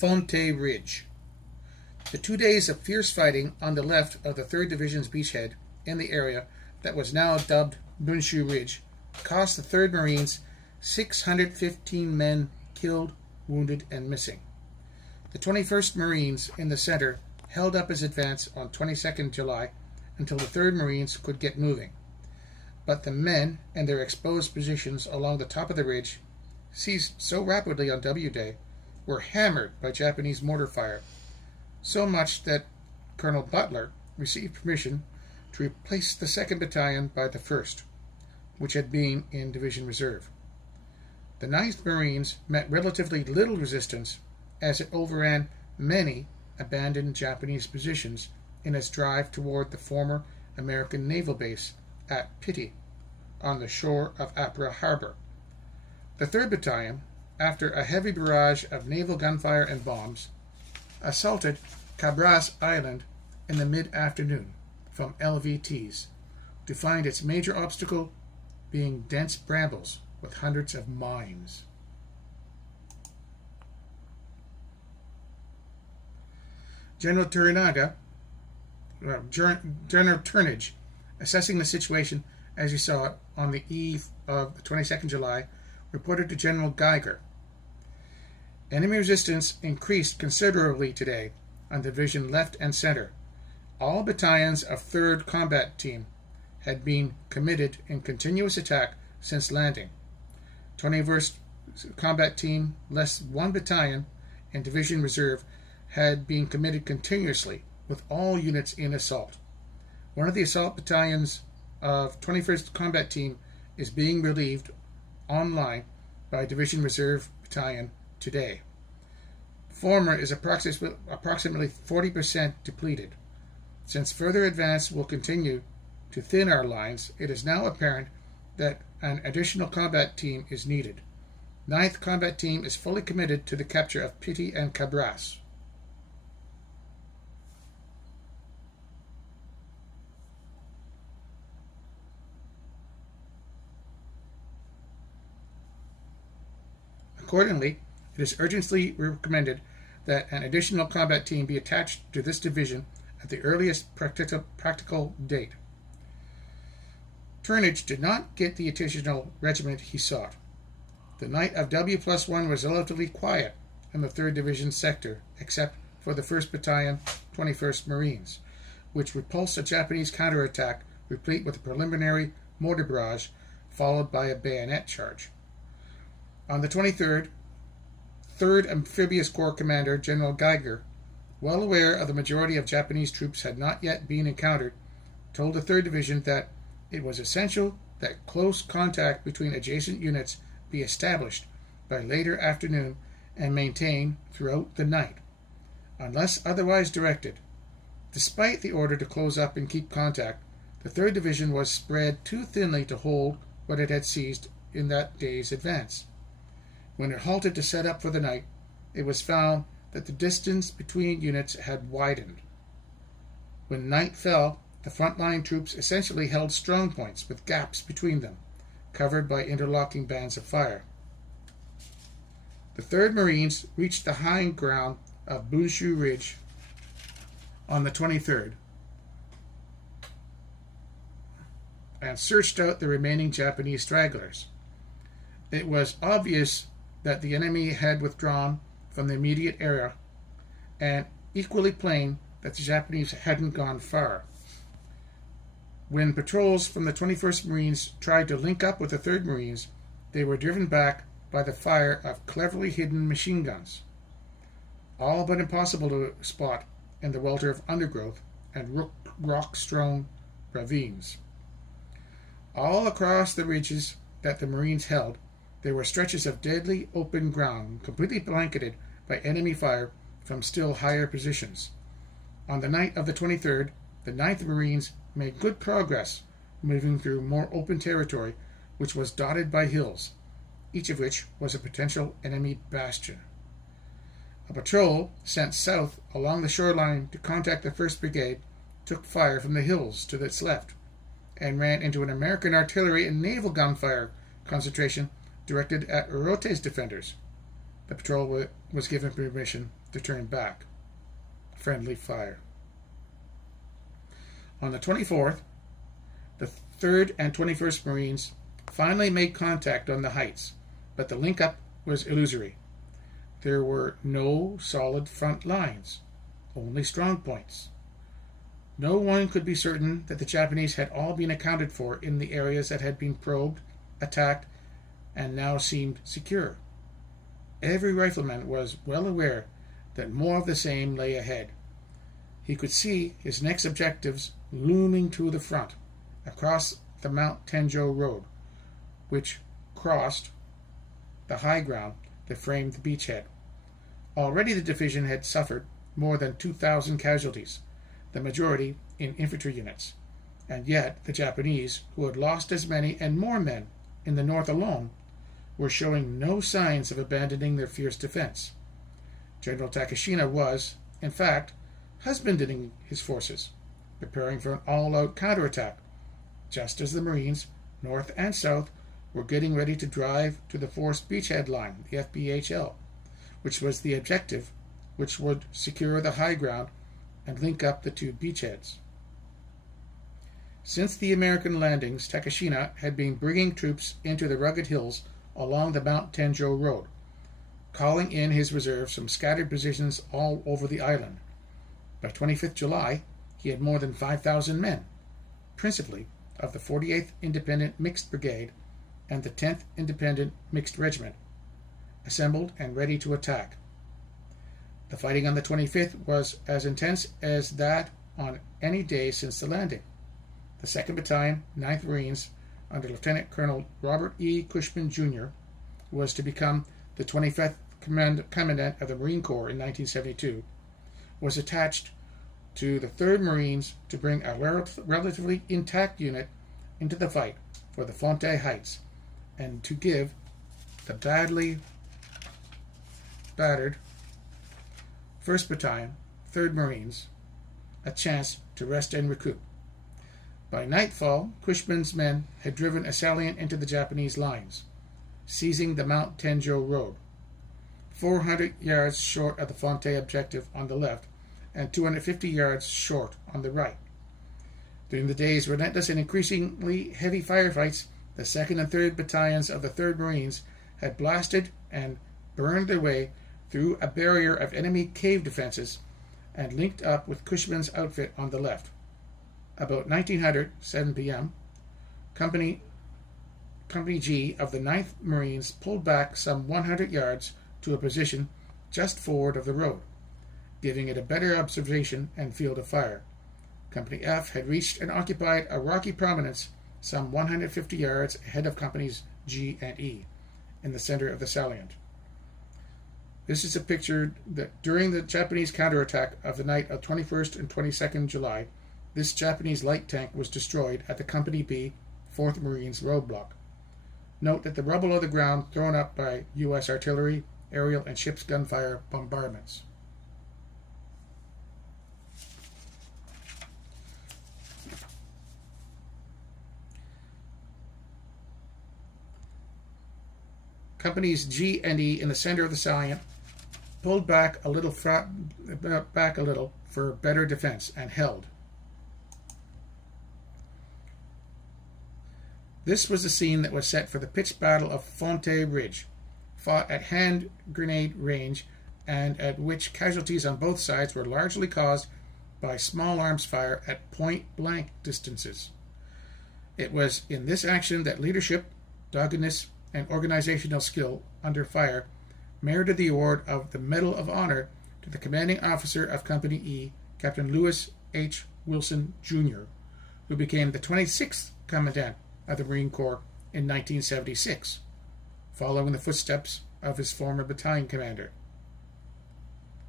Fonte Ridge. The 2 days of fierce fighting on the left of the 3rd Division's beachhead in the area that was now dubbed Bunshu Ridge cost the 3rd Marines 615 men killed, wounded, and missing. The 21st Marines in the center held up his advance on 22nd July until the 3rd Marines could get moving. But the men and their exposed positions along the top of the ridge, seized so rapidly on W Day, were hammered by Japanese mortar fire, so much that Colonel Butler received permission to replace the 2nd Battalion by the 1st, which had been in Division Reserve. The 9th Marines met relatively little resistance as it overran many abandoned Japanese positions in its drive toward the former American naval base at Pitti on the shore of Apra Harbor. The 3rd Battalion, after a heavy barrage of naval gunfire and bombs, assaulted Cabras Island in the mid-afternoon from LVTs, to find its major obstacle being dense brambles with hundreds of mines. General Turnage, assessing the situation as he saw it on the eve of the 22nd July, reported to General Geiger, "Enemy resistance increased considerably today on division left and center. All battalions of 3rd Combat Team had been committed in continuous attack since landing. 21st Combat Team, less 1 battalion in Division Reserve, had been committed continuously with all units in assault. One of the assault battalions of 21st Combat Team is being relieved online by Division Reserve Battalion today. Former is approximately 40% depleted. Since further advance will continue to thin our lines, it is now apparent that an additional combat team is needed. 9th Combat Team is fully committed to the capture of Pitti and Cabras." Accordingly, it is urgently recommended that an additional combat team be attached to this division at the earliest practical date. Turnage did not get the additional regiment he sought. The night of W+1 was relatively quiet in the 3rd Division sector, except for the 1st Battalion, 21st Marines, which repulsed a Japanese counterattack replete with a preliminary mortar barrage, followed by a bayonet charge. On the 23rd, 3rd Amphibious Corps Commander General Geiger, well aware of the majority of Japanese troops had not yet been encountered, told the 3rd Division that it was essential that close contact between adjacent units be established by later afternoon and maintained throughout the night, unless otherwise directed. Despite the order to close up and keep contact, the 3rd Division was spread too thinly to hold what it had seized in that day's advance. When it halted to set up for the night, it was found that the distance between units had widened. When night fell, the front-line troops essentially held strong points with gaps between them, covered by interlocking bands of fire. The 3rd Marines reached the high ground of Bunshu Ridge on the 23rd and searched out the remaining Japanese stragglers. It was obvious that the enemy had withdrawn from the immediate area, and equally plain that the Japanese hadn't gone far. When patrols from the 21st Marines tried to link up with the 3rd Marines, they were driven back by the fire of cleverly hidden machine guns, all but impossible to spot in the welter of undergrowth and rock-strewn ravines. All across the ridges that the Marines held, there were stretches of deadly open ground, completely blanketed by enemy fire from still higher positions. On the night of the 23rd, the 9th Marines made good progress, moving through more open territory, which was dotted by hills, each of which was a potential enemy bastion. A patrol sent south along the shoreline to contact the 1st Brigade took fire from the hills to its left and ran into an American artillery and naval gunfire concentration directed at Orote's defenders. The patrol was given permission to turn back. Friendly fire. On the 24th, the 3rd and 21st Marines finally made contact on the heights, but the link-up was illusory. There were no solid front lines, only strong points. No one could be certain that the Japanese had all been accounted for in the areas that had been probed, attacked, and now seemed secure. Every rifleman was well aware that more of the same lay ahead. He could see his next objectives looming to the front, across the Mount Tenjo Road, which crossed the high ground that framed the beachhead. Already the division had suffered more than 2,000 casualties, the majority in infantry units, and yet the Japanese, who had lost as many and more men in the north alone, were showing no signs of abandoning their fierce defense. General Takashina was, in fact, husbanding his forces, preparing for an all-out counterattack, just as the Marines, north and south, were getting ready to drive to the forced beachhead line, the FBHL, which was the objective, which would secure the high ground and link up the two beachheads. Since the American landings, Takashina had been bringing troops into the rugged hills along the Mount Tenjo Road, calling in his reserves from scattered positions all over the island. By 25th July, he had more than 5,000 men, principally of the 48th Independent Mixed Brigade and the 10th Independent Mixed Regiment, assembled and ready to attack. The fighting on the 25th was as intense as that on any day since the landing. The 2nd Battalion, 9th Marines, under Lieutenant Colonel Robert E. Cushman, Jr., was to become the 25th Commandant of the Marine Corps in 1972, was attached to the 3rd Marines to bring a relatively intact unit into the fight for the Fonte Heights and to give the badly battered 1st Battalion, 3rd Marines, a chance to rest and recoup. By nightfall, Cushman's men had driven a salient into the Japanese lines, seizing the Mount Tenjo Road, 400 yards short of the Fonte objective on the left and 250 yards short on the right. During the day's relentless and increasingly heavy firefights, the 2nd and 3rd Battalions of the 3rd Marines had blasted and burned their way through a barrier of enemy cave defenses and linked up with Cushman's outfit on the left. About 7 p.m., Company G of the 9th Marines pulled back some 100 yards to a position just forward of the road, giving it a better observation and field of fire. Company F had reached and occupied a rocky prominence some 150 yards ahead of Companies G and E, in the center of the salient. This is a picture that during the Japanese counterattack of the night of 21st and 22nd July, this Japanese light tank was destroyed at the Company B, 4th Marines roadblock. Note that the rubble of the ground thrown up by U.S. artillery, aerial, and ship's gunfire bombardments. Companies G and E in the center of the salient pulled back a little for better defense and held. This was the scene that was set for the pitched battle of Fonte Ridge, fought at hand grenade range and at which casualties on both sides were largely caused by small arms fire at point-blank distances. It was in this action that leadership, doggedness, and organizational skill under fire merited the award of the Medal of Honor to the commanding officer of Company E, Captain Lewis H. Wilson, Jr., who became the 26th Commandant of the Marine Corps in 1976, following the footsteps of his former battalion commander.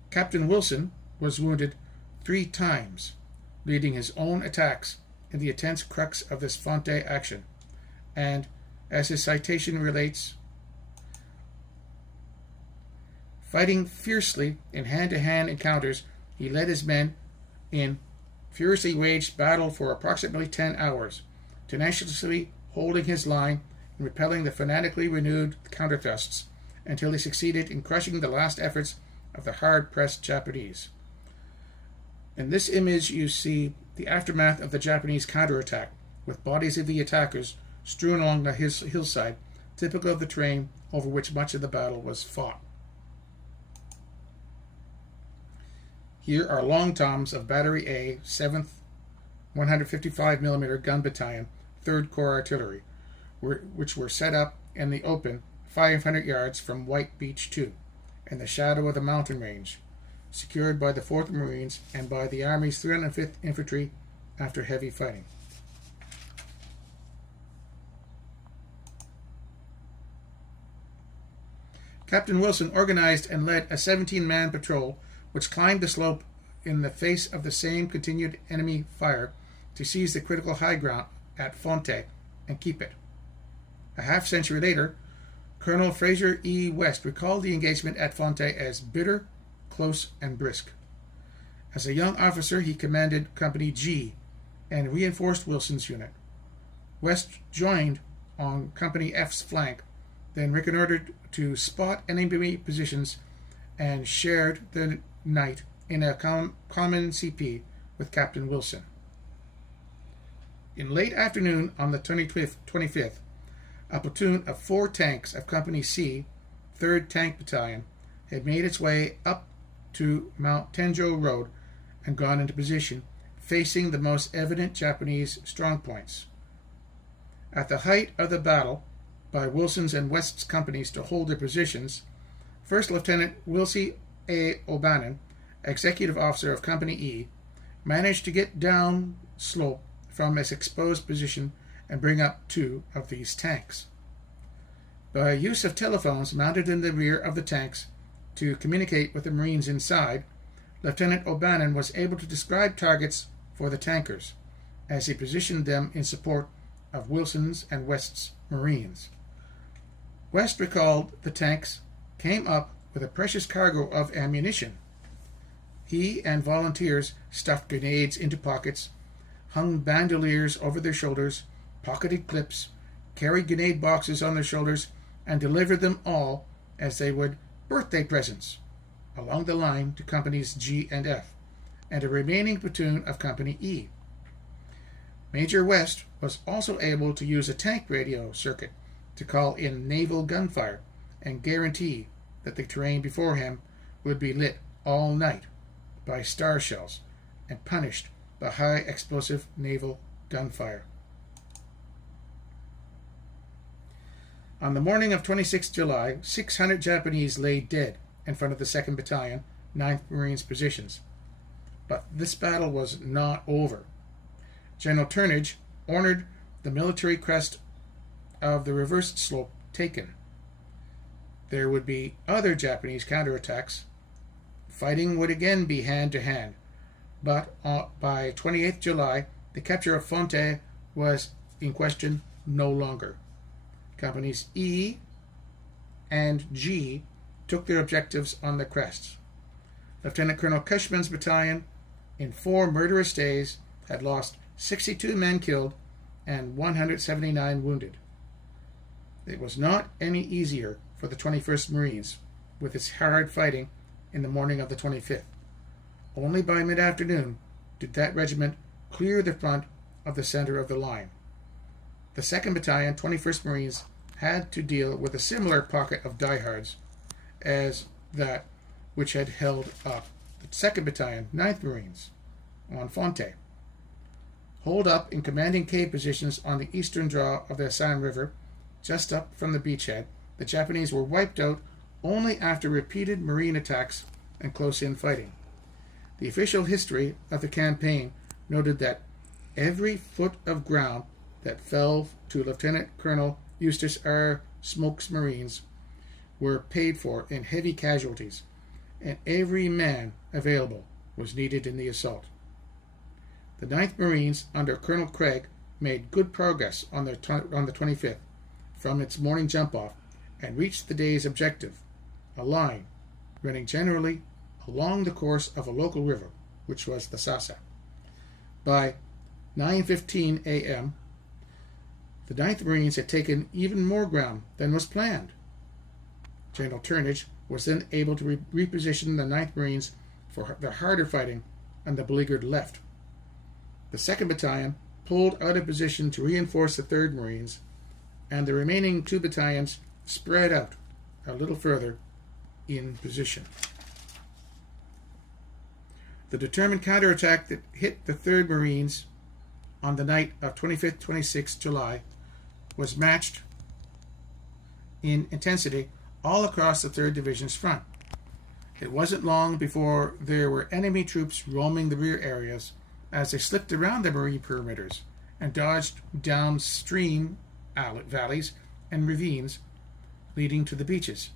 Captain Wilson was wounded 3 times, leading his own attacks in the intense crux of this Fonte action, and, as his citation relates, fighting fiercely in hand-to-hand encounters, he led his men in furiously waged battle for approximately 10 hours, tenaciously holding his line and repelling the fanatically renewed counterthrusts until he succeeded in crushing the last efforts of the hard-pressed Japanese. In this image you see the aftermath of the Japanese counterattack, with bodies of the attackers strewn along the hillside, typical of the terrain over which much of the battle was fought. Here are long toms of Battery A, 7th 155mm Gun Battalion, 3rd Corps Artillery, which were set up in the open 500 yards from White Beach 2, in the shadow of the mountain range, secured by the 4th Marines and by the Army's 305th Infantry after heavy fighting. Captain Wilson organized and led a 17-man patrol which climbed the slope in the face of the same continued enemy fire to seize the critical high ground at Fonte and keep it. A half-century later, Colonel Fraser E. West recalled the engagement at Fonte as bitter, close, and brisk. As a young officer, he commanded Company G and reinforced Wilson's unit. West joined on Company F's flank, then reconnoitered to spot enemy positions and shared the night in a common CP with Captain Wilson. In late afternoon on the 25th, a platoon of 4 tanks of Company C, 3rd Tank Battalion, had made its way up to Mount Tenjo Road and gone into position, facing the most evident Japanese strongpoints. At the height of the battle, by Wilson's and West's companies to hold their positions, First Lieutenant Wilsie A. O'Bannon, Executive Officer of Company E, managed to get down slope from his exposed position and bring up 2 of these tanks. By use of telephones mounted in the rear of the tanks to communicate with the Marines inside, Lieutenant O'Bannon was able to describe targets for the tankers as he positioned them in support of Wilson's and West's Marines. West recalled the tanks came up with a precious cargo of ammunition. He and volunteers stuffed grenades into pockets, hung bandoliers over their shoulders, pocketed clips, carried grenade boxes on their shoulders, and delivered them all as they would birthday presents along the line to Companies G and F, and a remaining platoon of Company E. Major West was also able to use a tank radio circuit to call in naval gunfire and guarantee that the terrain before him would be lit all night by star shells and punished by high explosive naval gunfire. On the morning of 26 July, 600 Japanese lay dead in front of the 2nd Battalion, 9th Marines positions. But this battle was not over. General Turnage ordered the military crest of the reversed slope taken. There would be other Japanese counterattacks. Fighting would again be hand-to-hand, but by 28th July, the capture of Fonte was in question no longer. Companies E and G took their objectives on the crests. Lieutenant Colonel Cushman's battalion, in 4 murderous days, had lost 62 men killed and 179 wounded. It was not any easier for the 21st Marines, with its hard fighting in the morning of the 25th. Only by mid-afternoon did that regiment clear the front of the center of the line. The 2nd Battalion, 21st Marines, had to deal with a similar pocket of diehards as that which had held up the 2nd Battalion, 9th Marines, on Fonte. Holed up in commanding cave positions on the eastern draw of the Assam River, just up from the beachhead, the Japanese were wiped out only after repeated Marine attacks and close-in fighting. The official history of the campaign noted that every foot of ground that fell to Lieutenant Colonel Eustace R. Smoke's Marines were paid for in heavy casualties, and every man available was needed in the assault. The 9th Marines, under Colonel Craig, made good progress on the 25th from its morning jump-off and reached the day's objective, a line running generally along the course of a local river, which was the Sasa. By 9:15 a.m., the 9th Marines had taken even more ground than was planned. General Turnage was then able to reposition the 9th Marines for the harder fighting on the beleaguered left. The 2nd Battalion pulled out of position to reinforce the 3rd Marines, and the remaining 2 battalions spread out a little further in position. The determined counterattack that hit the 3rd Marines on the night of 25th-26th July was matched in intensity all across the 3rd Division's front. It wasn't long before there were enemy troops roaming the rear areas as they slipped around the Marine perimeters and dodged downstream valleys and ravines leading to the beaches.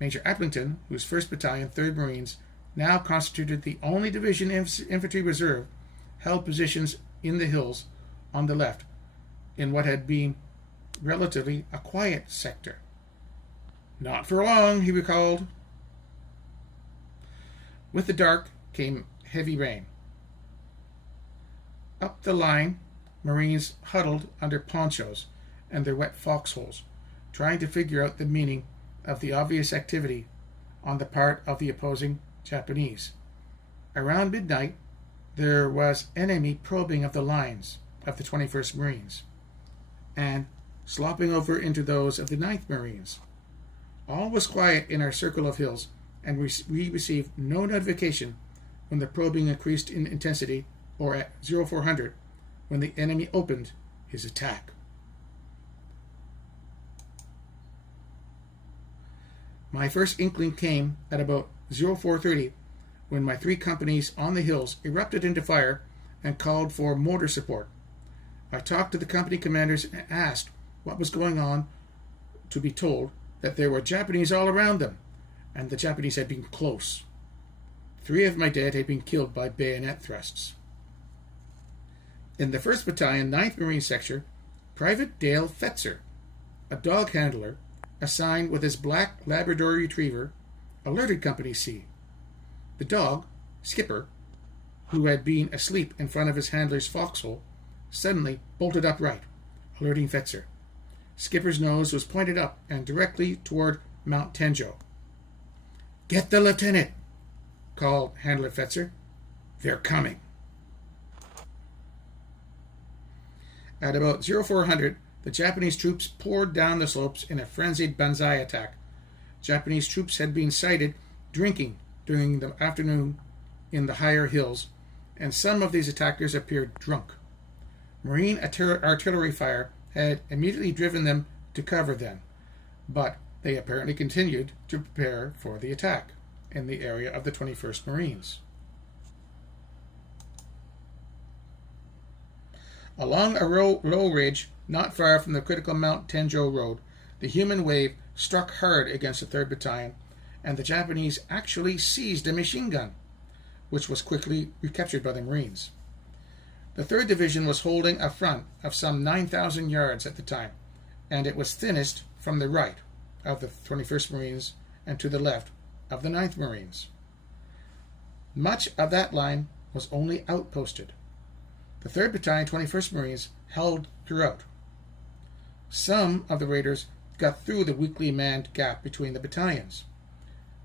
Major Eplington, whose 1st Battalion, 3rd Marines, now constituted the only division infantry reserve, held positions in the hills on the left in what had been relatively a quiet sector. Not for long, he recalled. With the dark came heavy rain. Up the line, Marines huddled under ponchos and their wet foxholes, trying to figure out the meaning of the obvious activity on the part of the opposing Japanese. Around midnight, there was enemy probing of the lines of the 21st Marines and slopping over into those of the 9th Marines. All was quiet in our circle of hills, and we received no notification when the probing increased in intensity or at 0400 when the enemy opened his attack. My first inkling came at about 0430 when my 3 companies on the hills erupted into fire and called for mortar support. I talked to the company commanders and asked what was going on, to be told that there were Japanese all around them, and the Japanese had been close. 3 of my dead had been killed by bayonet thrusts. In the 1st Battalion, 9th Marine Sector, Private Dale Fetzer, a dog handler assigned with his black Labrador Retriever, alerted Company C. The dog, Skipper, who had been asleep in front of his handler's foxhole, suddenly bolted upright, alerting Fetzer. Skipper's nose was pointed up and directly toward Mount Tenjo. "Get the lieutenant," called Handler Fetzer. "They're coming." At about 0400, the Japanese troops poured down the slopes in a frenzied banzai attack. Japanese troops had been sighted drinking during the afternoon in the higher hills, and some of these attackers appeared drunk. Marine artillery fire had immediately driven them to cover then, but they apparently continued to prepare for the attack in the area of the 21st Marines. Along a low ridge not far from the critical Mount Tenjo road, the human wave struck hard against the 3rd Battalion, and the Japanese actually seized a machine gun, which was quickly recaptured by the Marines. The 3rd Division was holding a front of some 9,000 yards at the time, and it was thinnest from the right of the 21st Marines and to the left of the 9th Marines. Much of that line was only outposted. The 3rd Battalion, 21st Marines held throughout. Some of the raiders got through the weakly manned gap between the battalions.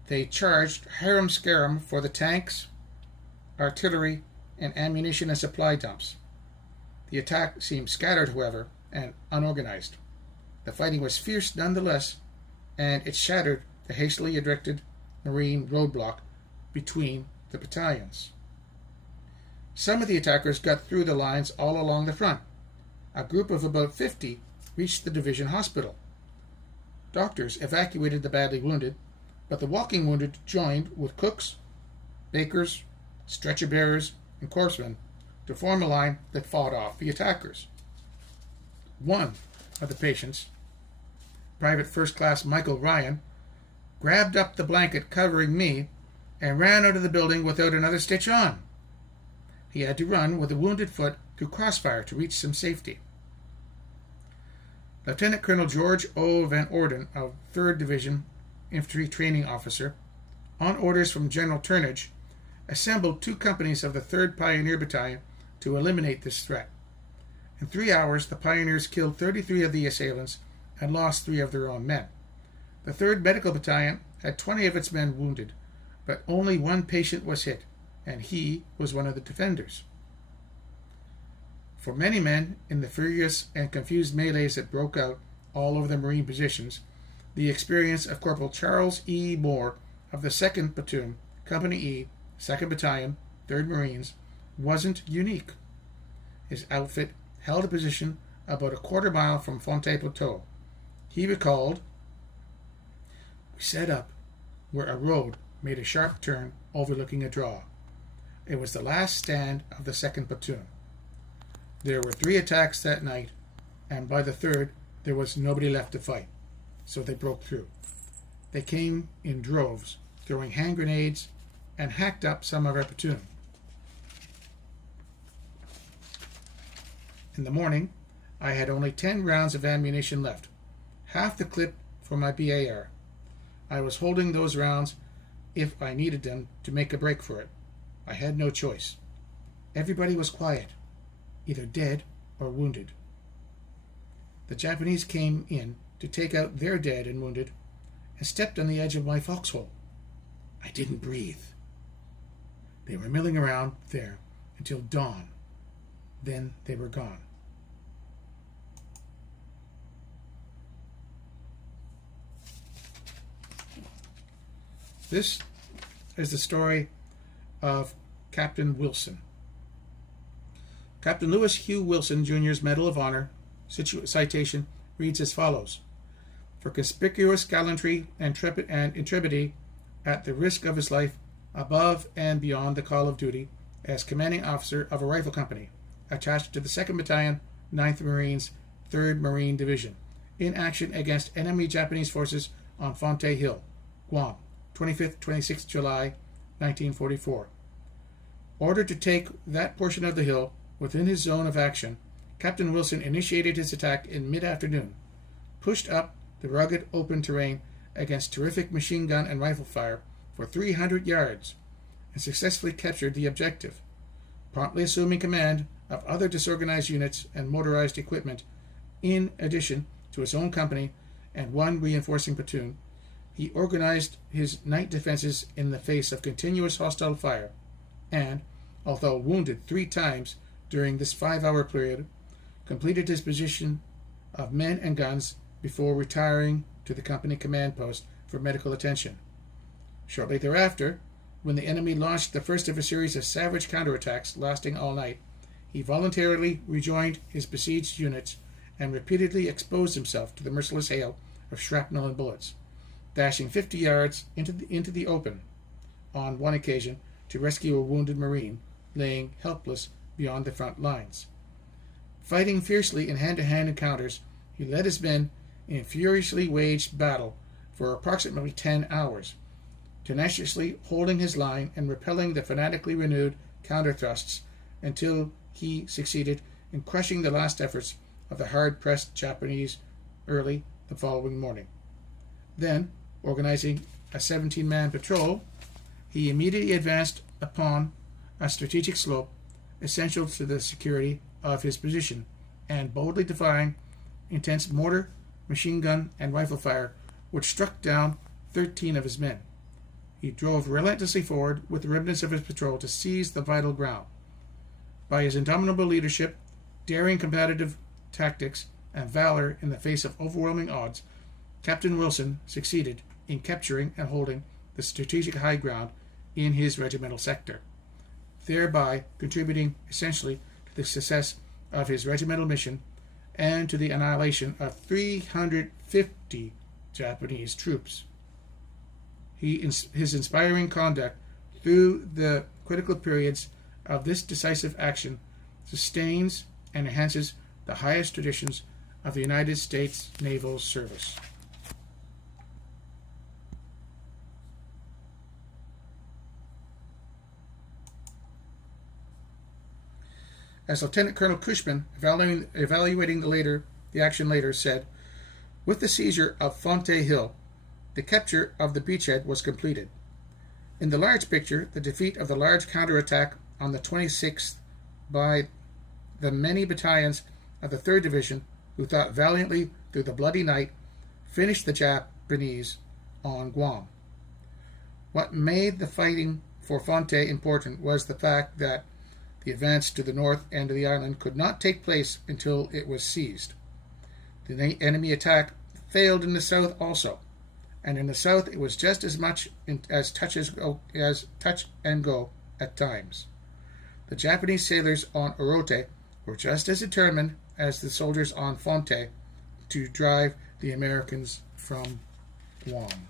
They charged harum-scarum for the tanks, artillery, and ammunition and supply dumps. The attack seemed scattered, however, and unorganized. The fighting was fierce nonetheless, and it shattered the hastily erected Marine roadblock between the battalions. Some of the attackers got through the lines all along the front. A group of about 50 reached the division hospital. Doctors evacuated the badly wounded, but the walking wounded joined with cooks, bakers, stretcher bearers, and corpsmen to form a line that fought off the attackers. One of the patients, Private First Class Michael Ryan, grabbed up the blanket covering me and ran out of the building without another stitch on. He had to run with a wounded foot through crossfire to reach some safety. Lieutenant Colonel George O. Van Orden of 3rd Division, Infantry Training Officer, on orders from General Turnage, assembled 2 companies of the 3rd Pioneer Battalion to eliminate this threat. In 3 hours, the Pioneers killed 33 of the assailants and lost 3 of their own men. The 3rd Medical Battalion had 20 of its men wounded, but only one patient was hit, and he was one of the defenders. For many men, in the furious and confused melees that broke out all over the Marine positions, the experience of Corporal Charles E. Moore of the 2nd Platoon, Company E, 2nd Battalion, 3rd Marines, wasn't unique. His outfit held a position about a quarter mile from Fonte Plateau. He recalled, "We set up where a road made a sharp turn overlooking a draw. It was the last stand of the 2nd Platoon. There were 3 attacks that night, and by the 3rd there was nobody left to fight, so they broke through. They came in droves, throwing hand grenades, and hacked up some of our platoon. In the morning, I had only 10 rounds of ammunition left, half the clip for my BAR. I was holding those rounds if I needed them to make a break for it. I had no choice. Everybody was quiet, either dead or wounded. The Japanese came in to take out their dead and wounded and stepped on the edge of my foxhole. I didn't breathe. They were milling around there until dawn. Then they were gone." This is the story of Captain Wilson. Captain Lewis Hugh Wilson, Jr.'s Medal of Honor citation reads as follows: "For conspicuous gallantry and intrepidity at the risk of his life above and beyond the call of duty as commanding officer of a rifle company attached to the 2nd Battalion, 9th Marines, 3rd Marine Division, in action against enemy Japanese forces on Fonte Hill, Guam, 25th-26th July, 1944. Ordered to take that portion of the hill within his zone of action, Captain Wilson initiated his attack in mid-afternoon, pushed up the rugged open terrain against terrific machine gun and rifle fire for 300 yards, and successfully captured the objective. Promptly assuming command of other disorganized units and motorized equipment, in addition to his own company and 1 reinforcing platoon, he organized his night defenses in the face of continuous hostile fire, and, although wounded 3 times during this 5-hour period, completed his position of men and guns before retiring to the company command post for medical attention. Shortly thereafter, when the enemy launched the first of a series of savage counterattacks lasting all night, he voluntarily rejoined his besieged units and repeatedly exposed himself to the merciless hail of shrapnel and bullets, dashing 50 yards into the open on one occasion to rescue a wounded Marine laying helpless beyond the front lines. Fighting fiercely in hand-to-hand encounters, he led his men in furiously waged battle for approximately 10 hours, tenaciously holding his line and repelling the fanatically renewed counter-thrusts until he succeeded in crushing the last efforts of the hard-pressed Japanese early the following morning. Then, organizing a 17-man patrol, he immediately advanced upon a strategic slope essential to the security of his position, and boldly defying intense mortar, machine gun, and rifle fire, which struck down 13 of his men. He drove relentlessly forward with the remnants of his patrol to seize the vital ground. By his indomitable leadership, daring combative tactics, and valor in the face of overwhelming odds, Captain Wilson succeeded in capturing and holding the strategic high ground in his regimental sector, thereby contributing essentially to the success of his regimental mission and to the annihilation of 350 Japanese troops. His inspiring conduct through the critical periods of this decisive action sustains and enhances the highest traditions of the United States Naval Service. As Lieutenant Colonel Cushman, evaluating the action later, said, "With the seizure of Fonte Hill, the capture of the beachhead was completed. In the large picture, the defeat of the large counterattack on the 26th by the many battalions of the 3rd Division, who fought valiantly through the bloody night, finished the Jap Japanese on Guam. What made the fighting for Fonte important was the fact that the advance to the north end of the island could not take place until it was seized. The enemy attack failed in the south also, and in the south it was just as much as touch and go at times. The Japanese sailors on Orote were just as determined as the soldiers on Fonte to drive the Americans from Guam.